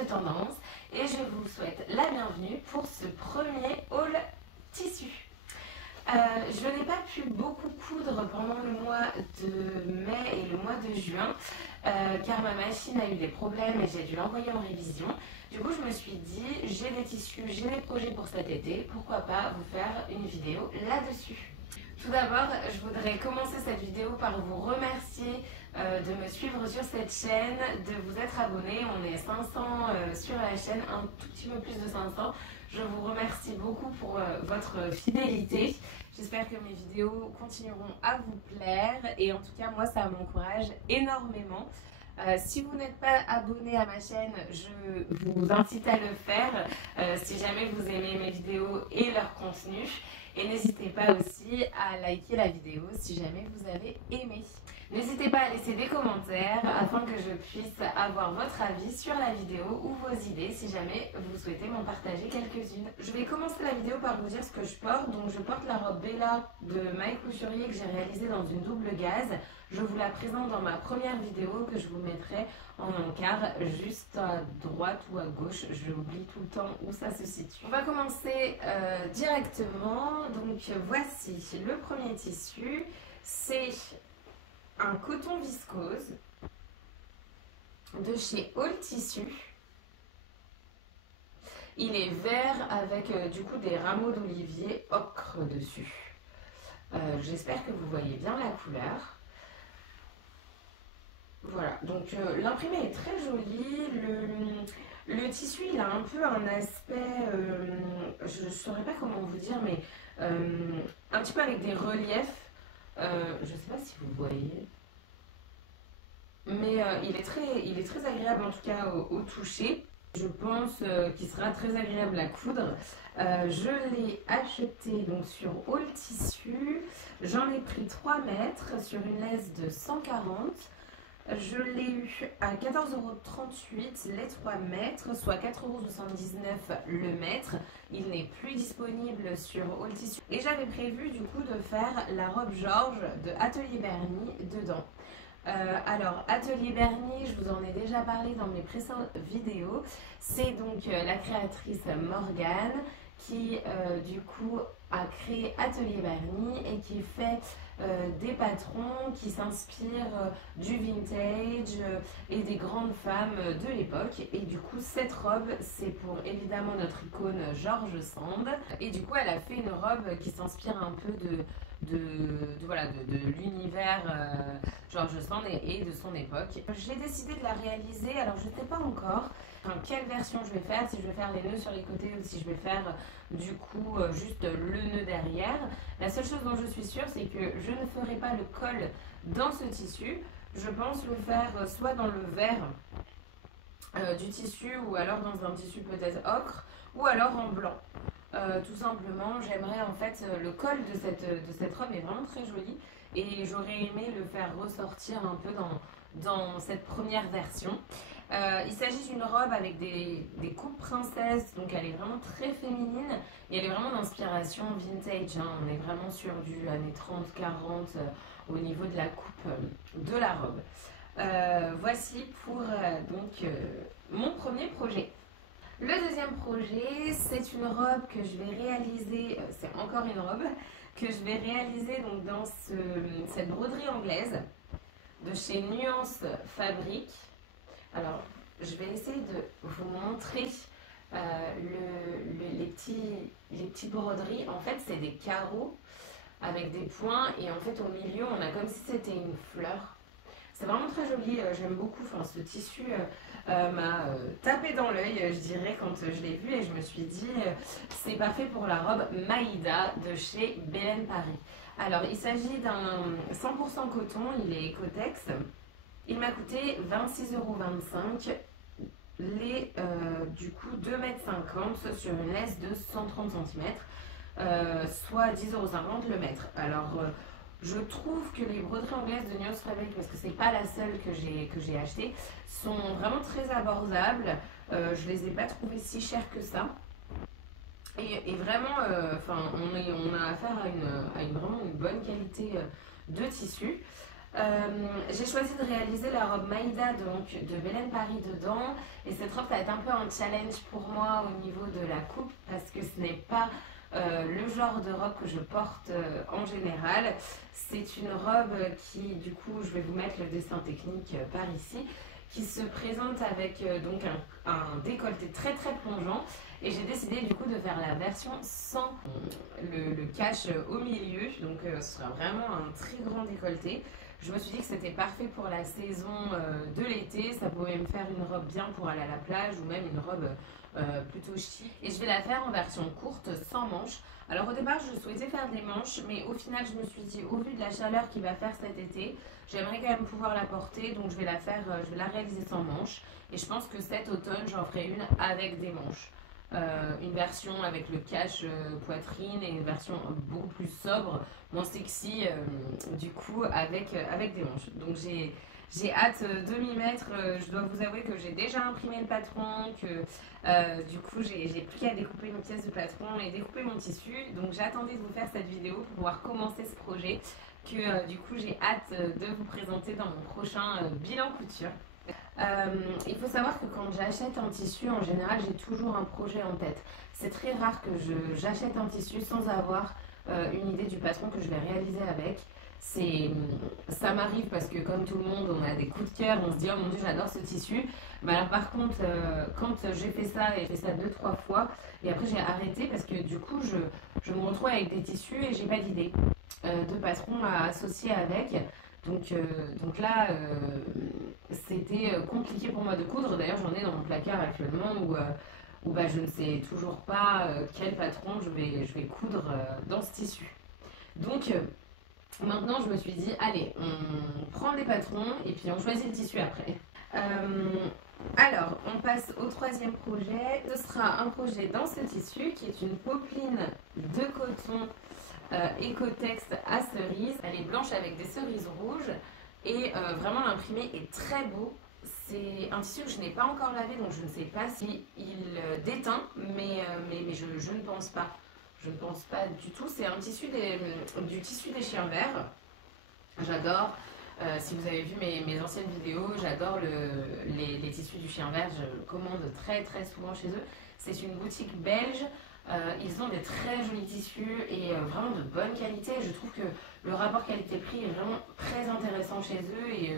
de tendance et je vous souhaite la bienvenue pour ce premier haul tissu. Je n'ai pas pu beaucoup coudre pendant le mois de mai et le mois de juin car ma machine a eu des problèmes et j'ai dû l'envoyer en révision. Du coup je me suis dit, j'ai des tissus, j'ai des projets pour cet été, pourquoi pas vous faire une vidéo là-dessus. Tout d'abord, je voudrais commencer cette vidéo par vous remercier de me suivre sur cette chaîne, de vous être abonné. On est 500 sur la chaîne, un tout petit peu plus de 500. Je vous remercie beaucoup pour votre fidélité. J'espère que mes vidéos continueront à vous plaire et en tout cas, moi, ça m'encourage énormément. Si vous n'êtes pas abonné à ma chaîne, je vous incite à le faire si jamais vous aimez mes vidéos et leur contenu. Et n'hésitez pas aussi à liker la vidéo si jamais vous avez aimé. N'hésitez pas à laisser des commentaires afin que je puisse avoir votre avis sur la vidéo ou vos idées si jamais vous souhaitez m'en partager quelques-unes. Je vais commencer la vidéo par vous dire ce que je porte. Donc je porte la robe Bella de Maï Couturier que j'ai réalisée dans une double gaze. Je vous la présente dans ma première vidéo que je vous mettrai en encart juste à droite ou à gauche. J'oublie tout le temps où ça se situe. On va commencer directement. Donc voici le premier tissu. C'est un coton viscose de chez All Tissu. Il est vert avec du coup des rameaux d'olivier ocre dessus. J'espère que vous voyez bien la couleur. Voilà, donc l'imprimé est très joli. Le tissu, il a un peu un aspect, je ne saurais pas comment vous dire, mais un petit peu avec des reliefs. Je ne sais pas si vous voyez. Mais il est très agréable en tout cas au toucher. Je pense qu'il sera très agréable à coudre. Je l'ai acheté donc sur All Tissu. J'en ai pris 3 mètres sur une laisse de 140. Je l'ai eu à 14,38 € les 3 mètres, soit 4,79 € le mètre. Il n'est plus disponible sur All Tissu. Et j'avais prévu du coup de faire la robe Georges de Atelier Berny dedans. Alors, Atelier Berny, je vous en ai déjà parlé dans mes précédentes vidéos. C'est donc la créatrice Morgane qui du coup a créé Atelier Berny et qui fait des patrons qui s'inspirent du vintage et des grandes femmes de l'époque. Et du coup, cette robe, c'est pour évidemment notre icône George Sand. Et du coup, elle a fait une robe qui s'inspire un peu de l'univers George Sand et de son époque. J'ai décidé de la réaliser, alors je ne sais pas encore quelle version je vais faire, si je vais faire les nœuds sur les côtés ou si je vais faire du coup juste le nœud derrière. La seule chose dont je suis sûre, c'est que je ne ferai pas le col dans ce tissu. Je pense le faire soit dans le vert du tissu ou alors dans un tissu peut-être ocre ou alors en blanc. Tout simplement, j'aimerais en fait le col de cette robe est vraiment très joli et j'aurais aimé le faire ressortir un peu dans cette première version. Il s'agit d'une robe avec des coupes princesses, donc elle est vraiment très féminine et elle est vraiment d'inspiration vintage. Hein. On est vraiment sur du années 30-40 au niveau de la coupe de la robe. Voici pour mon premier projet. Le deuxième projet, c'est une robe que je vais réaliser, c'est encore une robe que je vais réaliser donc dans cette broderie anglaise de chez Nuance Fabrique. Alors, je vais essayer de vous montrer les petites broderies. En fait, c'est des carreaux avec des points et en fait, au milieu, on a comme si c'était une fleur. C'est vraiment très joli, j'aime beaucoup. Enfin, ce tissu m'a tapé dans l'œil, je dirais, quand je l'ai vu et je me suis dit c'est parfait pour la robe Maïda de chez Belen Paris. Alors, il s'agit d'un 100% coton, il est Ecotex. Il m'a coûté 26,25 € les du coup 2,50 m sur une laisse de 130 cm, soit 10,50 € le mètre. Alors, je trouve que les broderies anglaises de Nuance Fabric, parce que c'est pas la seule que j'ai achetée, sont vraiment très abordables. Je les ai pas trouvées si chères que ça. Et vraiment, on a affaire à vraiment une bonne qualité de tissu. J'ai choisi de réaliser la robe Maïda donc, de Belen Paris dedans. Et cette robe, ça va être un peu un challenge pour moi au niveau de la coupe parce que ce n'est pas le genre de robe que je porte en général. C'est une robe qui, du coup, je vais vous mettre le dessin technique par ici, qui se présente avec donc un décolleté très très plongeant. Et j'ai décidé du coup de faire la version sans le cache au milieu. Donc ce sera vraiment un très grand décolleté. Je me suis dit que c'était parfait pour la saison de l'été. Ça pourrait me faire une robe bien pour aller à la plage ou même une robe plutôt chic. Et je vais la faire en version courte, sans manches. Alors au départ, je souhaitais faire des manches, mais au final, je me suis dit, au vu de la chaleur qu'il va faire cet été, j'aimerais quand même pouvoir la porter. Donc je vais la réaliser sans manches. Et je pense que cet automne, j'en ferai une avec des manches. Une version avec le cache poitrine et une version beaucoup plus sobre, moins sexy, du coup avec des manches. Donc j'ai hâte de m'y mettre. Je dois vous avouer que j'ai déjà imprimé le patron, que du coup j'ai plus qu'à découper une pièce de patron et découper mon tissu. Donc j'attendais de vous faire cette vidéo pour pouvoir commencer ce projet que du coup j'ai hâte de vous présenter dans mon prochain bilan couture. Il faut savoir que quand j'achète un tissu, en général, j'ai toujours un projet en tête. C'est très rare que j'achète un tissu sans avoir une idée du patron que je vais réaliser avec. Ça m'arrive parce que comme tout le monde, on a des coups de cœur, on se dit oh mon dieu j'adore ce tissu. Mais alors par contre, quand j'ai fait ça et j'ai fait ça 2-3 fois, et après j'ai arrêté parce que du coup je me retrouve avec des tissus et j'ai pas d'idée de patron à associer avec. Donc là, c'était compliqué pour moi de coudre. D'ailleurs, j'en ai dans mon placard actuellement où bah, je ne sais toujours pas quel patron je vais coudre dans ce tissu. Donc maintenant, je me suis dit, allez, on prend les patrons et puis on choisit le tissu après. Alors, on passe au troisième projet. Ce sera un projet dans ce tissu qui est une popeline de coton Ecotex à cerise. Elle est blanche avec des cerises rouges et vraiment l'imprimé est très beau. C'est un tissu que je n'ai pas encore lavé donc je ne sais pas si il déteint mais je ne pense pas. Je ne pense pas du tout. C'est un tissu du tissu des chiens verts. J'adore. Si vous avez vu mes anciennes vidéos, j'adore les tissus du chien vert. Je le commande très très souvent chez eux. C'est une boutique belge. Ils ont des très jolis tissus et vraiment de bonne qualité. Je trouve que le rapport qualité-prix est vraiment très intéressant chez eux et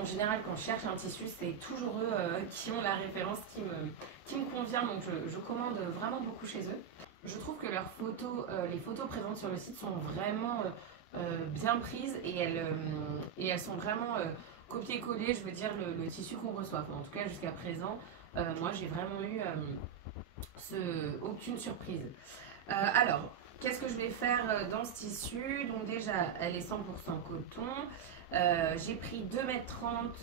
en général quand je cherche un tissu c'est toujours eux qui ont la référence qui me convient donc je commande vraiment beaucoup chez eux. Je trouve que leurs photos, les photos présentes sur le site sont vraiment bien prises et elles sont vraiment copier-coller, je veux dire le tissu qu'on reçoit. Enfin, en tout cas jusqu'à présent, moi j'ai vraiment eu aucune surprise. Alors, qu'est-ce que je vais faire dans ce tissu? Donc déjà, elle est 100% coton. J'ai pris 2,30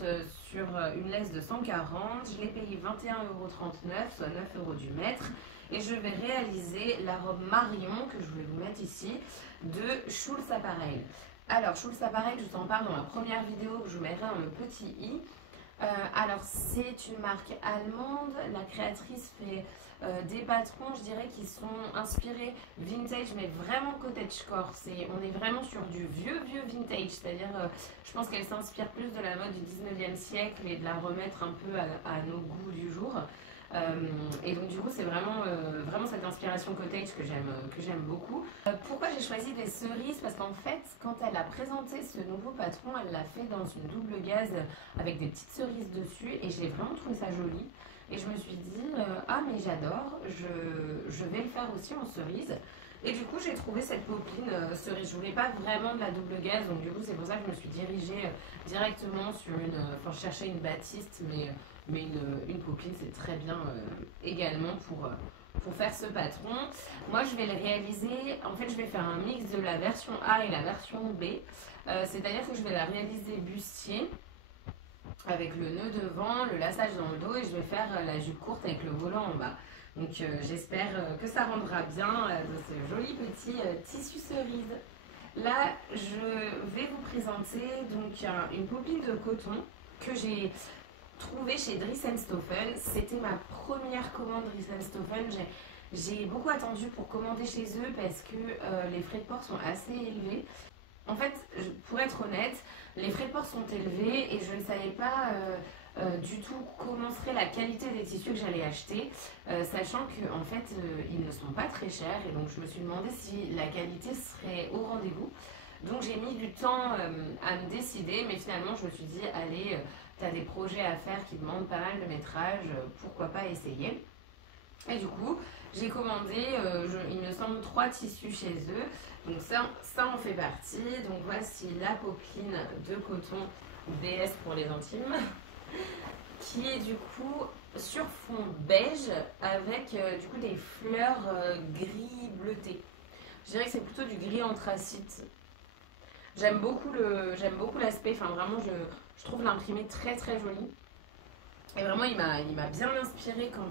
m sur une laisse de 140. Je l'ai payé 21,39 €, soit 9 € du mètre. Et je vais réaliser la robe Marion, que je vais vous mettre ici, de Schulz Appareil. Alors, Schulz Appareil, je vous en parle dans la première vidéo que je vous mettrai dans le petit i. Alors, c'est une marque allemande. La créatrice fait des patrons, je dirais, qui sont inspirés vintage, mais vraiment cottagecore. On est vraiment sur du vieux vintage, c'est-à-dire, je pense qu'elle s'inspire plus de la mode du 19e siècle et de la remettre un peu à nos goûts du jour. Et donc du coup c'est vraiment cette inspiration cottage que j'aime beaucoup. Pourquoi j'ai choisi des cerises? Parce qu'en fait quand elle a présenté ce nouveau patron, elle l'a fait dans une double gaze avec des petites cerises dessus et j'ai vraiment trouvé ça joli. Et je me suis dit ah mais j'adore, je vais le faire aussi en cerise. Et du coup j'ai trouvé cette popeline cerise. Je voulais pas vraiment de la double gaze, donc du coup c'est pour ça que je me suis dirigée directement sur enfin je cherchais une batiste mais une popeline c'est très bien également pour faire ce patron. Moi je vais le réaliser, en fait je vais faire un mix de la version A et la version B, c'est-à-dire que je vais la réaliser bustier avec le nœud devant, le laçage dans le dos et je vais faire la jupe courte avec le volant en bas. Donc j'espère que ça rendra bien de ce joli petit tissu cerise. Là je vais vous présenter donc une popeline de coton que j'ai trouvé chez Dries & Stoffen. C'était ma première commande Dries & Stoffen. J'ai beaucoup attendu pour commander chez eux parce que les frais de port sont assez élevés. en fait, pour être honnête, les frais de port sont élevés et je ne savais pas du tout comment serait la qualité des tissus que j'allais acheter, sachant qu'en fait, ils ne sont pas très chers et donc je me suis demandé si la qualité serait au rendez-vous. Donc j'ai mis du temps à me décider, mais finalement je me suis dit, allez, tu as des projets à faire qui demandent pas mal de métrage, pourquoi pas essayer. Et du coup, j'ai commandé, il me semble, 3 tissus chez eux. Donc ça en fait partie. Donc voici la popeline de coton DS pour les intimes, qui est du coup sur fond beige avec du coup des fleurs gris bleuté. Je dirais que c'est plutôt du gris anthracite. J'aime beaucoup l'aspect, enfin vraiment je trouve l'imprimé très très joli. Et vraiment il m'a bien inspiré quand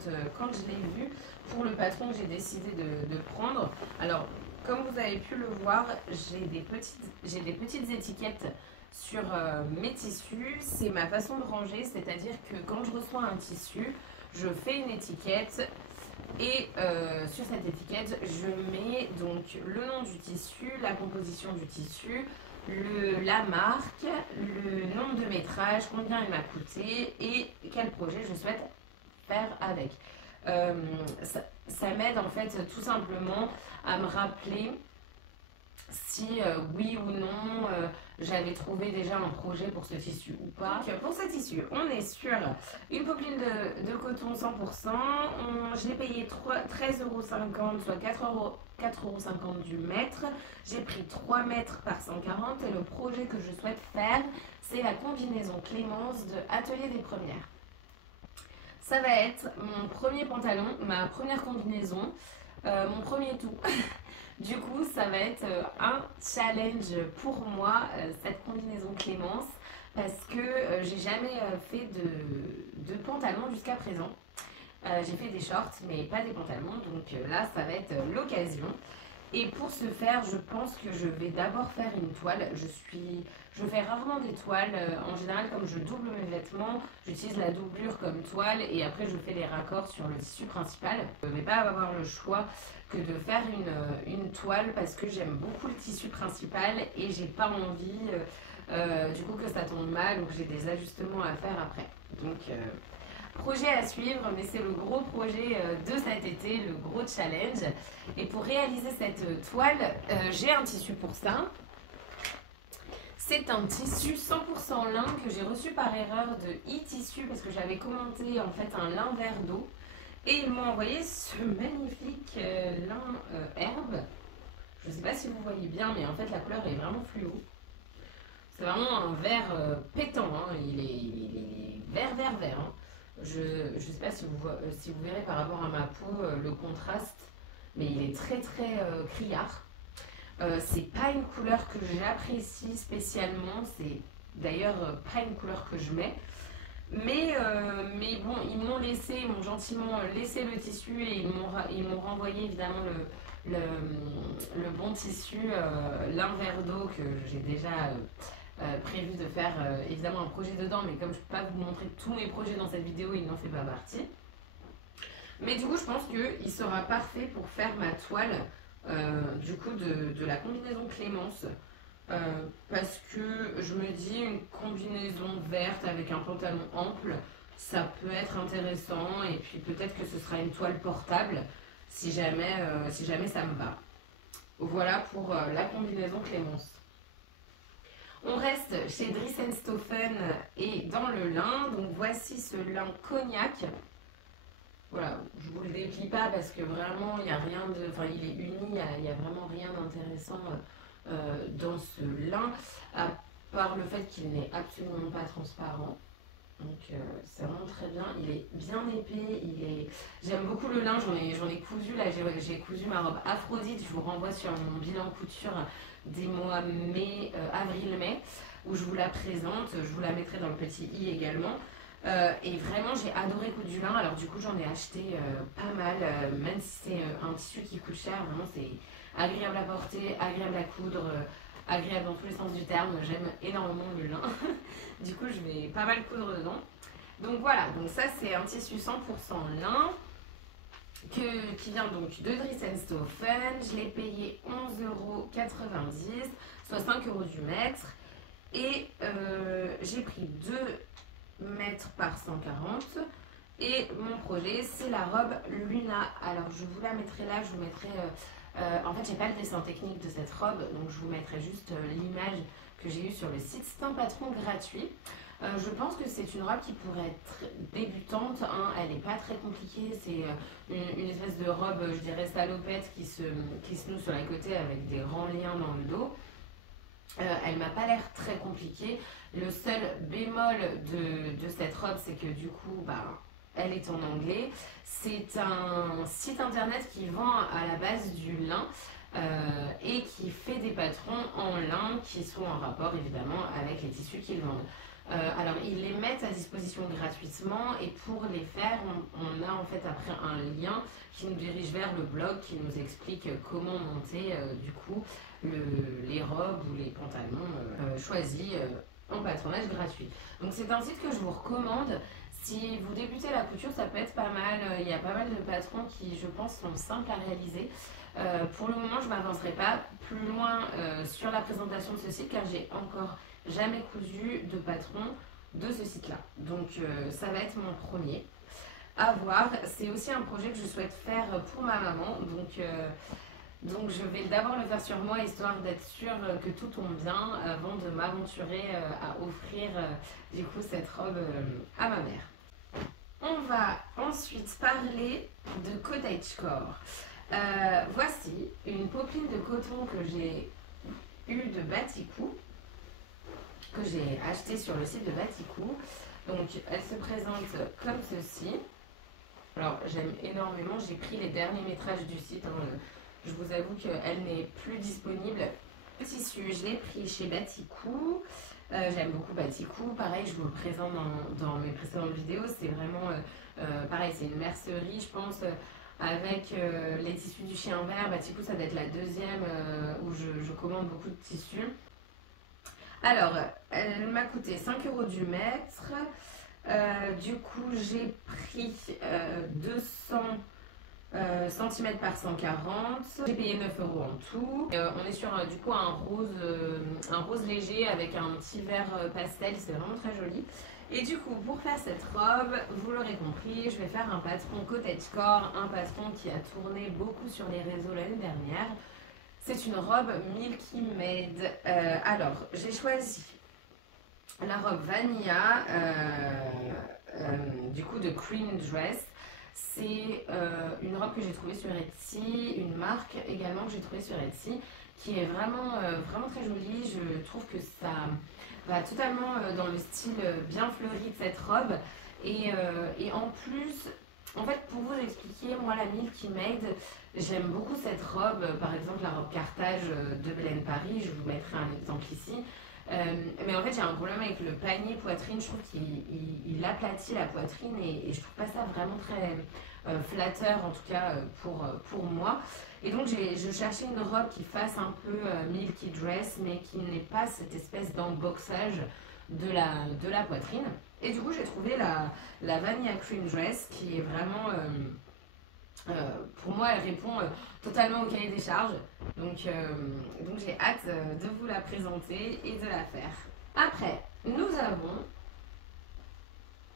je l'ai vu pour le patron que j'ai décidé de prendre. Alors comme vous avez pu le voir, j'ai des petites étiquettes sur mes tissus. C'est ma façon de ranger, c'est-à-dire que quand je reçois un tissu, je fais une étiquette. Et sur cette étiquette, je mets donc le nom du tissu, la composition du tissu, la marque, le nombre de métrages, combien il m'a coûté et quel projet je souhaite faire avec. Ça m'aide en fait tout simplement à me rappeler si oui ou non j'avais trouvé déjà un projet pour ce tissu ou pas. Donc, pour ce tissu, on est sur une popeline de coton 100%. Je l'ai payé 13,50 €, soit 4,50 € du mètre. J'ai pris 3 mètres par 140 et le projet que je souhaite faire, c'est la combinaison Clémence de Atelier des Premières. Ça va être mon premier pantalon, ma première combinaison, mon premier tout. Du coup, ça va être un challenge pour moi, cette combinaison Clémence, parce que j'ai jamais fait de pantalon jusqu'à présent. J'ai fait des shorts, mais pas des pantalons, donc là, ça va être l'occasion. Et pour ce faire, je pense que je vais d'abord faire une toile. Je fais rarement des toiles. En général, comme je double mes vêtements, j'utilise la doublure comme toile et après je fais les raccords sur le tissu principal. Je ne vais pas avoir le choix que de faire une toile parce que j'aime beaucoup le tissu principal et j'ai pas envie du coup que ça tombe mal ou que j'ai des ajustements à faire après. Donc projet à suivre, mais c'est le gros projet de cet été, le gros challenge. Et pour réaliser cette toile, j'ai un tissu pour ça. C'est un tissu 100% lin que j'ai reçu par erreur de e-tissu parce que j'avais commenté en fait un lin vert d'eau. Et ils m'ont envoyé ce magnifique lin herbe. Je ne sais pas si vous voyez bien, mais en fait la couleur est vraiment fluo. C'est vraiment un vert pétant, hein. Il est vert. Hein. Je ne sais pas si vous verrez par rapport à ma peau le contraste, mais il est très criard. C'est pas une couleur que j'apprécie spécialement, c'est d'ailleurs pas une couleur que je mets. Mais bon, ils m'ont gentiment laissé le tissu et ils m'ont renvoyé évidemment le bon tissu, lin vert d'eau que j'ai déjà prévu de faire évidemment un projet dedans, mais comme je ne peux pas vous montrer tous mes projets dans cette vidéo, il n'en fait pas partie. Mais du coup, je pense qu'il sera parfait pour faire ma toile du coup de la combinaison Clémence. Parce que je me dis une combinaison verte avec un pantalon ample, ça peut être intéressant et puis peut-être que ce sera une toile portable si jamais ça me va. Voilà pour la combinaison Clémence. On reste chez Dries & Stoffen et dans le lin. Donc voici ce lin cognac. Voilà, je vous le déplie pas parce que vraiment il n'y a rien de. Enfin, il est uni, il n'y a vraiment rien d'intéressant dans ce lin, à part le fait qu'il n'est absolument pas transparent. Donc c'est vraiment très bien, il est bien épais, j'aime beaucoup le lin, j'en ai cousu, là j'ai cousu ma robe Aphrodite, je vous renvoie sur mon bilan couture des mois avril-mai, où je vous la présente, je vous la mettrai dans le petit i également. Et vraiment j'ai adoré coudre du lin, alors du coup j'en ai acheté pas mal, même si c'est un tissu qui coûte cher, vraiment c'est agréable à porter, agréable à coudre, agréable dans tous les sens du terme, j'aime énormément le lin. Du coup je vais pas mal coudre dedans. Donc voilà, donc ça c'est un tissu 100% lin. qui vient donc de Dries & Stephen. Je l'ai payé 11,90 €, soit 5 € du mètre. Et j'ai pris 2 mètres par 140. Et mon projet, c'est la robe Luna. Alors, je vous la mettrai là, je vous mettrai... en fait, j'ai pas le dessin technique de cette robe, donc je vous mettrai juste l'image que j'ai eue sur le site. C'est un patron gratuit. Je pense que c'est une robe qui pourrait être débutante, hein. Elle n'est pas très compliquée, c'est une espèce de robe, je dirais salopette, qui se noue sur les côtés avec des grands liens dans le dos. Elle m'a pas l'air très compliquée. Le seul bémol de cette robe, c'est que du coup, elle est en anglais. C'est un site internet qui vend à la base du lin et qui fait des patrons en lin qui sont en rapport évidemment avec les tissus qu'ils vendent. Alors, ils les mettent à disposition gratuitement et pour les faire, on a en fait après un lien qui nous dirige vers le blog qui nous explique comment monter du coup les robes ou les pantalons choisis en patronage gratuit. Donc, c'est un site que je vous recommande. Si vous débutez la couture, ça peut être pas mal. Il y a pas mal de patrons qui, je pense, sont simples à réaliser. Pour le moment, je ne m'avancerai pas plus loin sur la présentation de ce site car j'ai encore jamais cousu de patron de ce site-là. Donc ça va être mon premier à voir. C'est aussi un projet que je souhaite faire pour ma maman. Donc je vais d'abord le faire sur moi histoire d'être sûre que tout tombe bien avant de m'aventurer à offrir du coup cette robe à ma mère. On va ensuite parler de cottagecore. Voici une popeline de coton que j'ai eue de Batikou, que j'ai acheté sur le site de Batikou. Donc elle se présente comme ceci. Alors j'aime énormément, j'ai pris les derniers métrages du site, hein. Je vous avoue qu'elle n'est plus disponible. Le tissu, je l'ai pris chez Batikou. J'aime beaucoup Batikou. Pareil, je vous le présente dans mes précédentes vidéos. C'est vraiment pareil, c'est une mercerie, je pense, avec les tissus du chien vert. Batikou, ça doit être la deuxième où je commande beaucoup de tissus. Alors, elle m'a coûté 5 € du mètre. Du coup, j'ai pris 200 cm par 140. J'ai payé 9 € en tout. On est sur du coup un rose léger avec un petit vert pastel. C'est vraiment très joli. Et du coup, pour faire cette robe, vous l'aurez compris, je vais faire un patron cottagecore, un patron qui a tourné beaucoup sur les réseaux l'année dernière. C'est une robe Milky Made. Alors, j'ai choisi la robe Vanilla, du coup de Cream Dress. C'est une robe que j'ai trouvée sur Etsy, une marque également que j'ai trouvée sur Etsy, qui est vraiment, vraiment très jolie. Je trouve que ça va totalement dans le style bien fleuri de cette robe. Et en plus, en fait, pour vous expliquer, moi la Milky Made, j'aime beaucoup cette robe. Par exemple, la robe Carthage de Belen Paris, je vous mettrai un exemple ici. Mais en fait, j'ai un problème avec le panier poitrine. Je trouve qu'il aplatit la poitrine et je trouve pas ça vraiment très flatteur, en tout cas pour moi. Et donc, je cherchais une robe qui fasse un peu Milky Dress, mais qui n'ait pas cette espèce d'emboxage de la poitrine. Et du coup, j'ai trouvé la Vanilla Cream Dress qui est vraiment... pour moi, elle répond totalement au cahier des charges. Donc j'ai hâte de vous la présenter et de la faire. Après, nous avons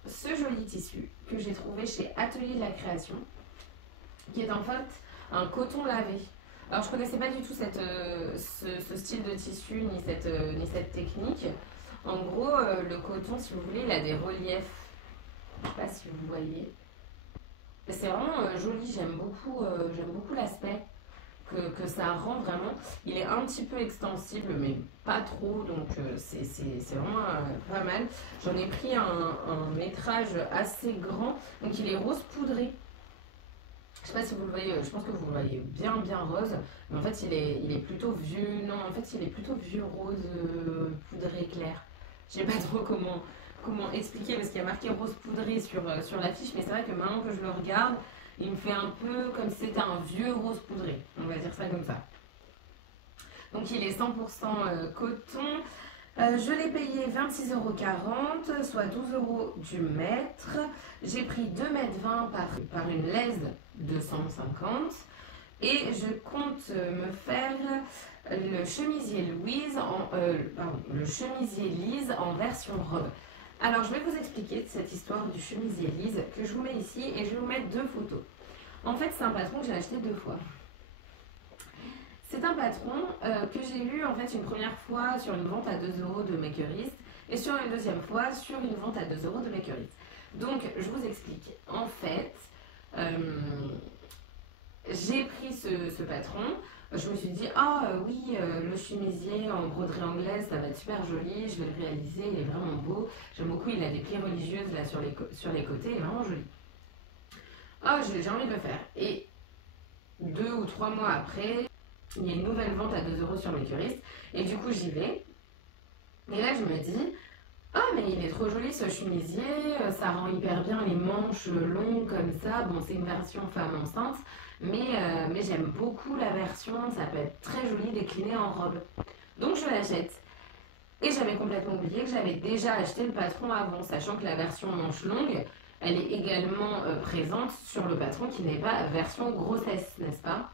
ce joli tissu que j'ai trouvé chez Atelier de la Création, qui est en fait un coton lavé. Alors, je ne connaissais pas du tout ce style de tissu ni cette technique. En gros, le coton, si vous voulez, il a des reliefs. Je ne sais pas si vous voyez. C'est vraiment joli, j'aime beaucoup l'aspect que ça rend vraiment. Il est un petit peu extensible, mais pas trop, donc c'est vraiment pas mal. J'en ai pris un métrage assez grand, donc il est rose poudré. Je sais pas si vous le voyez, je pense que vous le voyez bien rose, mais en fait il est plutôt vieux, non en fait il est plutôt vieux rose poudré clair. Je sais pas trop comment expliquer parce qu'il y a marqué rose poudré sur l'affiche, mais c'est vrai que maintenant que je le regarde, il me fait un peu comme si c'était un vieux rose poudré, on va dire ça comme ça. Donc il est 100% coton. Je l'ai payé 26,40 €, soit 12 € du mètre. J'ai pris 2,20 m par une laise de 150. Et je compte me faire le chemisier le chemisier Lise en version robe. Alors je vais vous expliquer cette histoire du chemisier Lise que je vous mets ici et je vais vous mettre deux photos. En fait c'est un patron que j'ai acheté deux fois. C'est un patron que j'ai eu en fait une première fois sur une vente à 2 € de Makerist et sur une deuxième fois sur une vente à 2 € de Makerist. Donc je vous explique. En fait, j'ai pris ce patron. Je me suis dit, oui, le chemisier en broderie anglaise, ça va être super joli, je vais le réaliser, il est vraiment beau. J'aime beaucoup, il a des plis religieuses là sur les côtés, il est vraiment joli. J'ai envie de le faire. Et 2 ou 3 mois après, il y a une nouvelle vente à 2 € sur Makerist. Et du coup, j'y vais. Et là, je me dis, mais il est trop joli ce chemisier, ça rend hyper bien les manches longues comme ça. Bon, c'est une version femme enceinte, mais j'aime beaucoup la version, ça peut être très joli décliné en robe. Donc je l'achète. Et j'avais complètement oublié que j'avais déjà acheté le patron avant, sachant que la version manche longue, elle est également présente sur le patron qui n'est pas version grossesse, n'est-ce pas?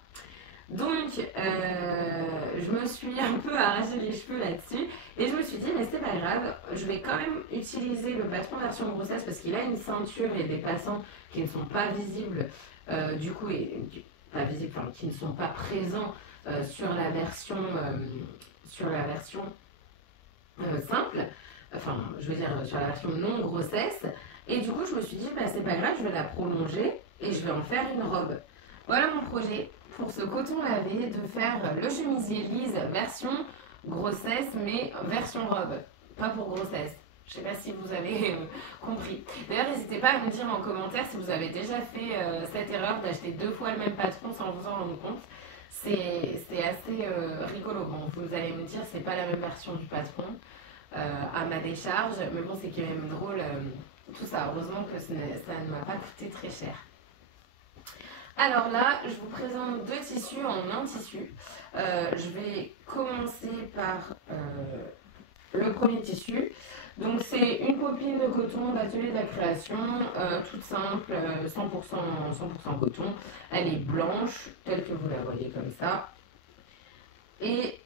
Donc, je me suis un peu arraché les cheveux là-dessus et je me suis dit, mais c'est pas grave, je vais quand même utiliser le patron version grossesse parce qu'il a une ceinture et des passants qui ne sont pas visibles, pas visibles, enfin, qui ne sont pas présents sur la version simple, enfin, je veux dire sur la version non grossesse. Et du coup, je me suis dit, c'est pas grave, je vais la prolonger et je vais en faire une robe. Voilà mon projet pour ce coton lavé, de faire le chemisier Lise version grossesse, mais version robe, pas pour grossesse. Je sais pas si vous avez compris. D'ailleurs, n'hésitez pas à me dire en commentaire si vous avez déjà fait cette erreur d'acheter deux fois le même patron sans vous en rendre compte. C'est assez rigolo. Bon, vous allez me dire, c'est pas la même version du patron à ma décharge, mais bon, c'est quand même drôle tout ça. Heureusement que ça ne m'a pas coûté très cher. Alors là, je vous présente deux tissus en un tissu. Je vais commencer par le premier tissu. Donc c'est une popeline de coton d'Atelier de la Création, toute simple, 100% coton. Elle est blanche, telle que vous la voyez comme ça. Et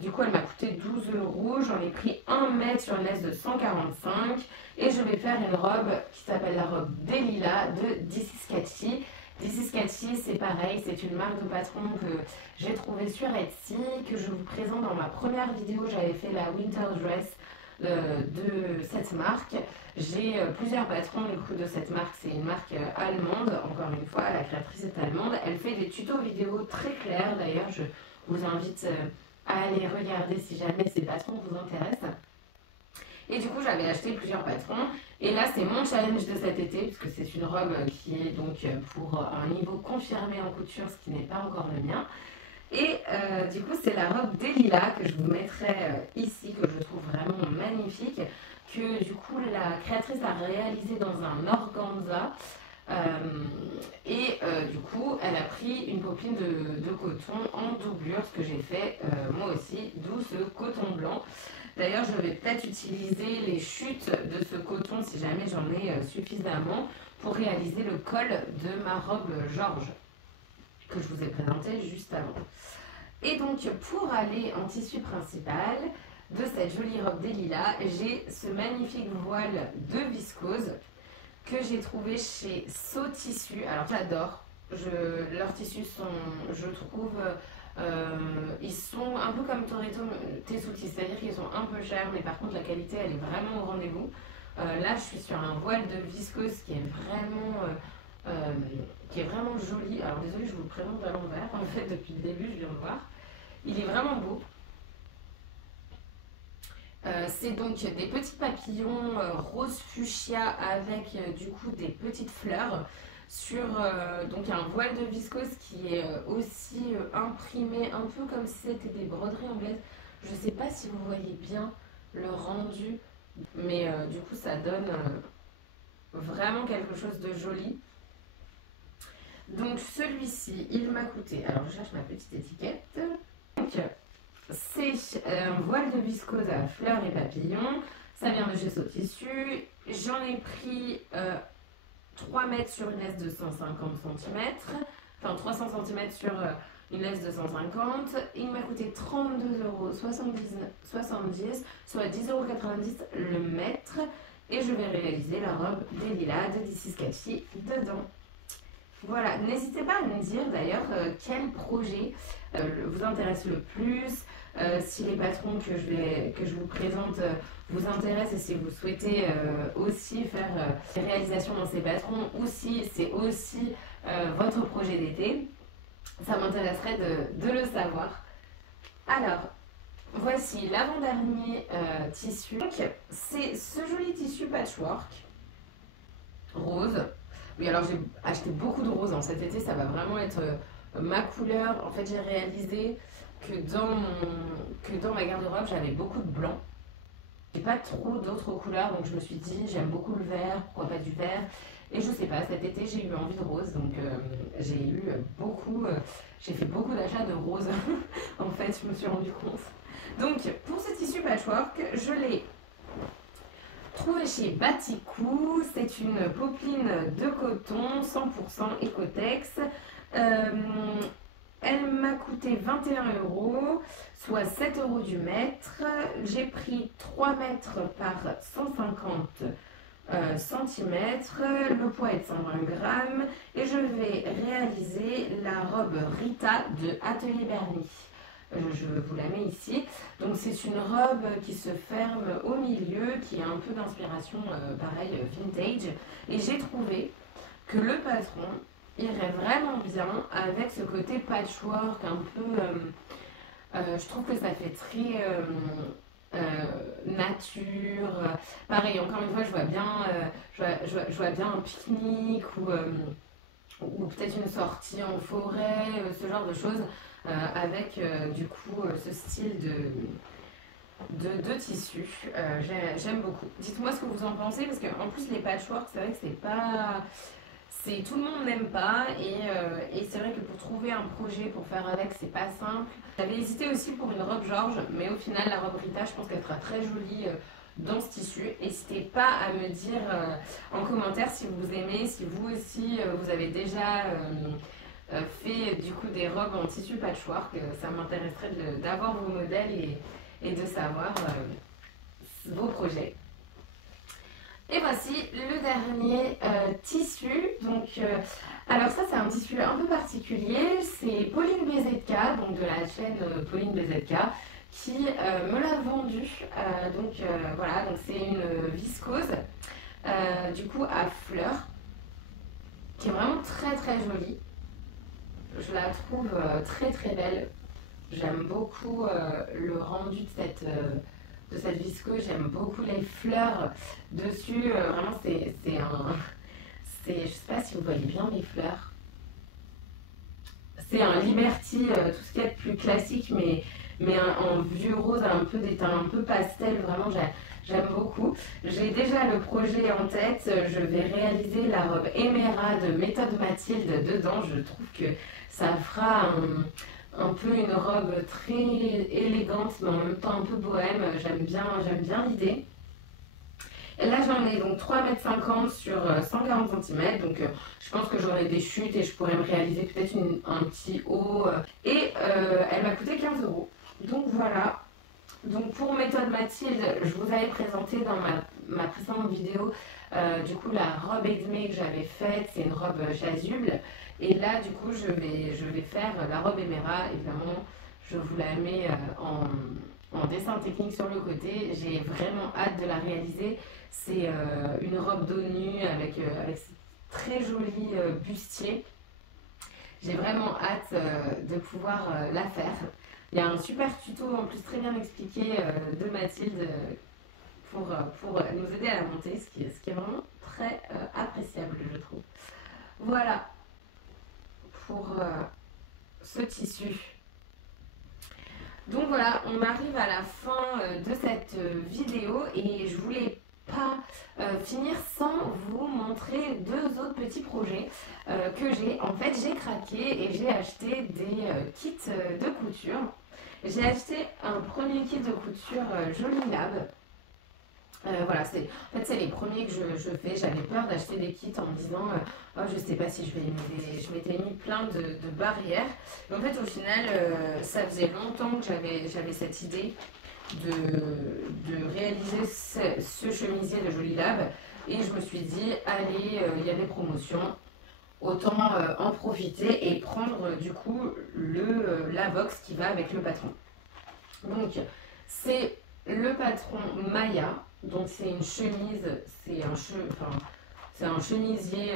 du coup, elle m'a coûté 12 €. J'en ai pris 1 mètre sur une laisse de 145. Et je vais faire une robe qui s'appelle la robe des lilas de This is Catchy. This is Catchy, c'est pareil, c'est une marque de patron que j'ai trouvée sur Etsy, que je vous présente dans ma première vidéo. J'avais fait la winter dress de cette marque. J'ai plusieurs patrons du coup de cette marque. C'est une marque allemande, encore une fois, la créatrice est allemande. Elle fait des tutos vidéo très clairs. D'ailleurs, je vous invite à aller regarder si jamais ces patrons vous intéressent. Et du coup, j'avais acheté plusieurs patrons. Et là, c'est mon challenge de cet été, puisque c'est une robe qui est donc pour un niveau confirmé en couture, ce qui n'est pas encore le mien. Et du coup, c'est la robe des lilas que je vous mettrai ici, que je trouve vraiment magnifique, que du coup, la créatrice a réalisé dans un organza. Du coup, elle a pris une popeline de coton en doublure, ce que j'ai fait moi aussi, d'où ce coton blanc. D'ailleurs, je vais peut-être utiliser les chutes de ce coton si jamais j'en ai suffisamment pour réaliser le col de ma robe Georges que je vous ai présenté juste avant. Et donc, pour aller en tissu principal de cette jolie robe des lilas, j'ai ce magnifique voile de viscose que j'ai trouvé chez So Tissu. Alors, j'adore. Leurs tissus sont, je trouve... ils sont un peu comme Toretto Tessuti, c'est-à-dire qu'ils sont un peu chers, mais par contre la qualité elle est vraiment au rendez-vous. Là je suis sur un voile de viscose qui est vraiment joli. Alors désolé, je vous le présente à l'envers, en fait depuis le début je viens de voir. Il est vraiment beau. C'est donc des petits papillons rose fuchsia avec du coup des petites fleurs sur donc un voile de viscose qui est aussi imprimé un peu comme si c'était des broderies anglaises. Je ne sais pas si vous voyez bien le rendu, mais du coup ça donne vraiment quelque chose de joli. Donc celui-ci, il m'a coûté, alors je cherche ma petite étiquette, donc c'est un voile de viscose à fleurs et papillons. Ça vient de chez Saut Tissu. J'en ai pris 3 mètres sur une laisse de 150 cm. Enfin 300 cm sur une laisse de 150. Il m'a coûté 32,70 €, soit 10,90 € le mètre. Et je vais réaliser la robe des lilas de This is Cathy dedans. Voilà, n'hésitez pas à me dire d'ailleurs quel projet vous intéresse le plus, si les patrons que je vous présente vous intéressent et si vous souhaitez aussi faire des réalisations dans ces patrons ou si c'est aussi votre projet d'été, ça m'intéresserait de le savoir. Alors, voici l'avant-dernier tissu. C'est ce joli tissu patchwork rose. Oui, alors j'ai acheté beaucoup de rose cet été, ça va vraiment être ma couleur. En fait, j'ai réalisé que dans ma garde-robe, j'avais beaucoup de blanc. J'ai pas trop d'autres couleurs, donc je me suis dit, j'aime beaucoup le vert, pourquoi pas du vert. Et je sais pas, cet été, j'ai eu envie de rose, donc j'ai fait beaucoup d'achats de rose. En fait, je me suis rendu compte. Donc, pour ce tissu patchwork, je l'ai trouvé chez Batikou. C'est une popeline de coton 100% Ecotex. Elle m'a coûté 21 €, soit 7 € du mètre. J'ai pris 3 mètres par 150 cm. Le poids est de 120 grammes. Et je vais réaliser la robe Rita de Atelier Berny. Je vous la mets ici. Donc c'est une robe qui se ferme au milieu, qui a un peu d'inspiration pareil vintage. Et j'ai trouvé que le patron irait vraiment bien avec ce côté patchwork un peu... je trouve que ça fait très nature. Pareil, encore une fois, je vois bien un pique-nique ou peut-être une sortie en forêt, ce genre de choses. Avec du coup ce style de tissu. J'aime beaucoup. Dites-moi ce que vous en pensez, parce qu'en plus les patchwork, c'est vrai que c'est pas... Tout le monde n'aime pas et c'est vrai que pour trouver un projet pour faire avec, c'est pas simple. J'avais hésité aussi pour une robe Georges, mais au final la robe Rita, je pense qu'elle sera très jolie dans ce tissu. N'hésitez pas à me dire en commentaire si vous aimez, si vous aussi vous avez déjà... fait du coup des robes en tissu patchwork. Ça m'intéresserait d'avoir vos modèles et de savoir vos projets. Et voici le dernier tissu. Donc, alors ça c'est un tissu un peu particulier. C'est Pauline BZK, donc de la chaîne Pauline BZK, qui me l'a vendu. Voilà, donc c'est une viscose du coup à fleurs qui est vraiment très très jolie. Je la trouve très très belle. J'aime beaucoup le rendu de cette viscose. J'aime beaucoup les fleurs dessus. Vraiment, je sais pas si vous voyez bien les fleurs. C'est un Liberty, tout ce qui est plus classique, mais en vieux rose, un peu des teints un peu pastel. Vraiment, j'aime beaucoup. J'ai déjà le projet en tête. Je vais réaliser la robe Éméra de Méthode Mathilde dedans. Je trouve que ça fera un peu une robe très élégante, mais en même temps un peu bohème. J'aime bien l'idée. Et là, j'en ai donc 3,50 m sur 140 cm. Donc, je pense que j'aurai des chutes et je pourrais me réaliser peut-être un petit haut. Elle m'a coûté 15 €. Donc, voilà. Donc, pour Méthode Mathilde, je vous avais présenté dans ma précédente vidéo du coup la robe Edmé que j'avais faite. C'est une robe chasuble. Et là, du coup, je vais faire la robe Éméra. Évidemment, je vous la mets en dessin technique sur le côté. J'ai vraiment hâte de la réaliser. C'est une robe dos nu avec très joli bustier. J'ai vraiment hâte de pouvoir la faire. Il y a un super tuto en plus très bien expliqué de Mathilde pour nous aider à la monter, ce qui est vraiment très appréciable, je trouve. Voilà pour ce tissu. Donc voilà, on arrive à la fin de cette vidéo et je voulais pas finir sans vous montrer deux autres petits projets que j'ai. En fait, j'ai craqué et j'ai acheté des kits de couture. J'ai acheté un premier kit de couture Joli Lab. Voilà, en fait, c'est les premiers que je fais. J'avais peur d'acheter des kits en me disant oh, je sais pas si je vais aimer. Je m'étais mis plein de barrières. Mais en fait, au final, ça faisait longtemps que j'avais cette idée de réaliser ce chemisier de Joli Lab. Et je me suis dit, allez, il y a des promotions, autant en profiter et prendre du coup la box qui va avec le patron. Donc, c'est le patron Maya. Donc c'est une chemise, c'est un chemisier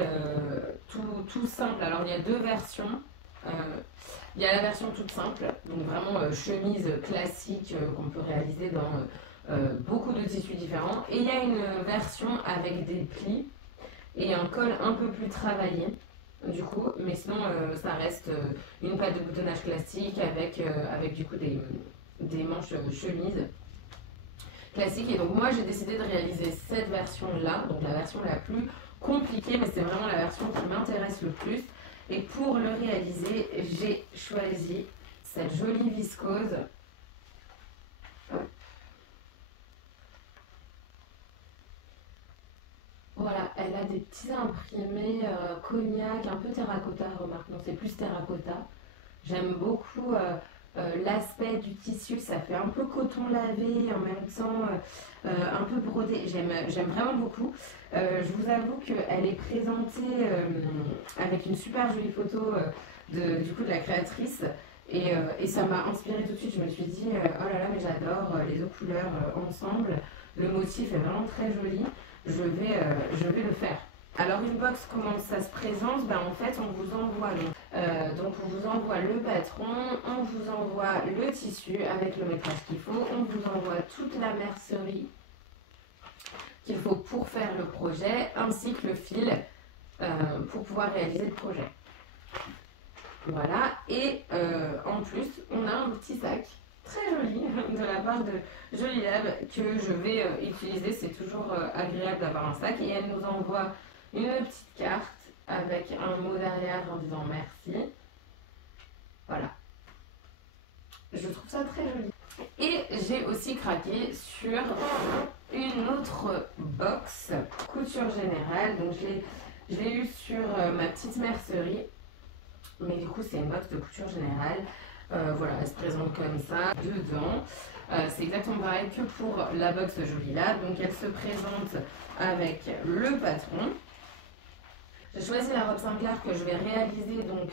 tout simple. Alors il y a deux versions. Il y a la version toute simple, donc vraiment chemise classique qu'on peut réaliser dans beaucoup de tissus différents. Et il y a une version avec des plis et un col un peu plus travaillé. Du coup, mais sinon ça reste une patte de boutonnage classique avec du coup des manches chemises classique. Et donc moi j'ai décidé de réaliser cette version là, donc la version la plus compliquée, mais c'est vraiment la version qui m'intéresse le plus. Et pour le réaliser, j'ai choisi cette jolie viscose. Voilà, elle a des petits imprimés cognac, un peu terracotta, remarque, non c'est plus terracotta. J'aime beaucoup l'aspect du tissu, ça fait un peu coton lavé, en même temps un peu brodé. J'aime vraiment beaucoup. Je vous avoue qu'elle est présentée avec une super jolie photo du coup de la créatrice. Et ça m'a inspirée tout de suite. Je me suis dit, oh là là, mais j'adore les deux couleurs ensemble. Le motif est vraiment très joli. Je vais le faire. Alors une box, comment ça se présente? En fait, on vous envoie donc on vous envoie le patron, on vous envoie le tissu avec le métrage qu'il faut, on vous envoie toute la mercerie qu'il faut pour faire le projet, ainsi que le fil pour pouvoir réaliser le projet. Voilà, et en plus, on a un petit sac très joli de la part de Joli Lab que je vais utiliser. C'est toujours agréable d'avoir un sac. Et elle nous envoie une petite carte avec un mot derrière en disant merci. Voilà. Je trouve ça très joli. Et j'ai aussi craqué sur une autre box couture générale. Donc je l'ai eu sur ma petite mercerie. Mais du coup, c'est une box de couture générale. Voilà, elle se présente comme ça, dedans. C'est exactement pareil que pour la box Joli Lab. Donc elle se présente avec le patron. J'ai choisi la robe Sinclair que je vais réaliser donc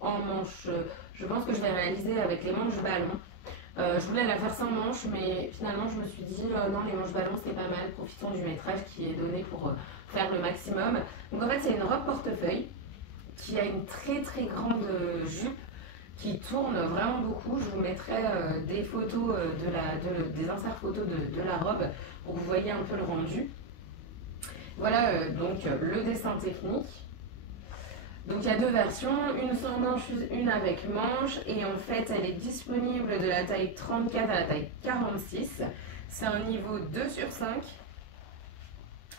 en manche. Je pense que je vais réaliser avec les manches ballon. Je voulais la faire sans manches, mais finalement je me suis dit non, les manches ballon c'est pas mal. Profitons du métrage qui est donné pour faire le maximum. Donc en fait, c'est une robe portefeuille qui a une très très grande jupe qui tourne vraiment beaucoup. Je vous mettrai des photos des inserts photos de la robe pour que vous voyez un peu le rendu. Voilà donc le dessin technique. Donc il y a deux versions, une sans manche, une avec manche, et en fait elle est disponible de la taille 34 à la taille 46. C'est un niveau 2/5.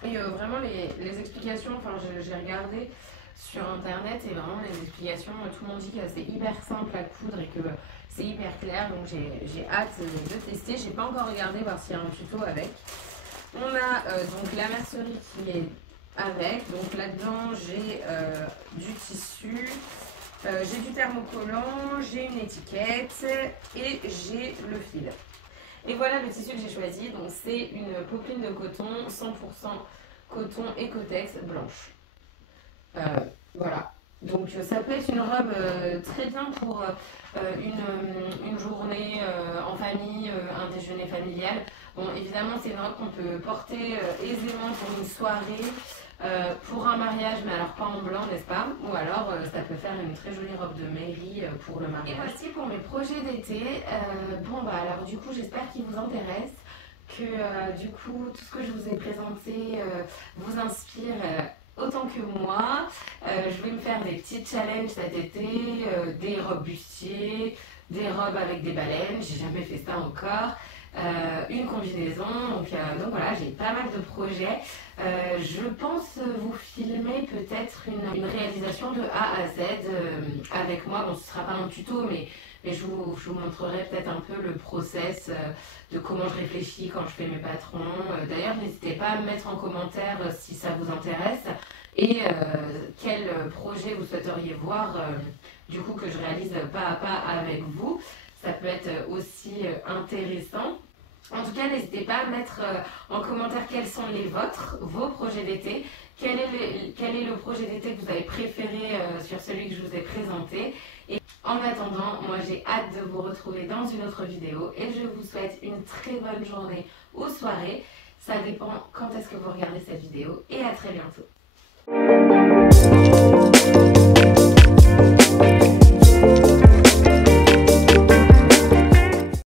Et vraiment les explications, enfin j'ai regardé sur internet et vraiment les explications, tout le monde dit que c'est hyper simple à coudre et que c'est hyper clair, donc j'ai hâte de tester. J'ai pas encore regardé voir s'il y a un tuto avec. On a donc la mercerie qui est avec, donc là-dedans j'ai du tissu, j'ai du thermocollant, j'ai une étiquette et j'ai le fil. Et voilà le tissu que j'ai choisi, donc c'est une popeline de coton, 100% coton Ecotex blanche. Voilà, donc ça peut être une robe très bien pour une journée en famille, un déjeuner familial. Bon, évidemment, c'est une robe qu'on peut porter aisément pour une soirée, pour un mariage, mais alors pas en blanc, n'est-ce pas? Ou alors, ça peut faire une très jolie robe de mairie pour le mariage. Et voici pour mes projets d'été. Alors du coup, j'espère qu'ils vous intéressent, que du coup, tout ce que je vous ai présenté vous inspire autant que moi. Je vais me faire des petits challenges cet été, des robes bustiers, des robes avec des baleines, j'ai jamais fait ça encore. une combinaison. Donc voilà, j'ai pas mal de projets. Je pense vous filmer peut-être une réalisation de A à Z avec moi. Bon, ce sera pas un tuto, mais je vous montrerai peut-être un peu le process de comment je réfléchis quand je fais mes patrons. D'ailleurs, n'hésitez pas à me mettre en commentaire si ça vous intéresse et quel projet vous souhaiteriez voir du coup que je réalise pas à pas avec vous. Ça peut être aussi intéressant. En tout cas, n'hésitez pas à mettre en commentaire quels sont vos projets d'été. Quel est le projet d'été que vous avez préféré sur celui que je vous ai présenté. Et en attendant, moi j'ai hâte de vous retrouver dans une autre vidéo et je vous souhaite une très bonne journée ou soirée. Ça dépend quand est-ce que vous regardez cette vidéo et à très bientôt.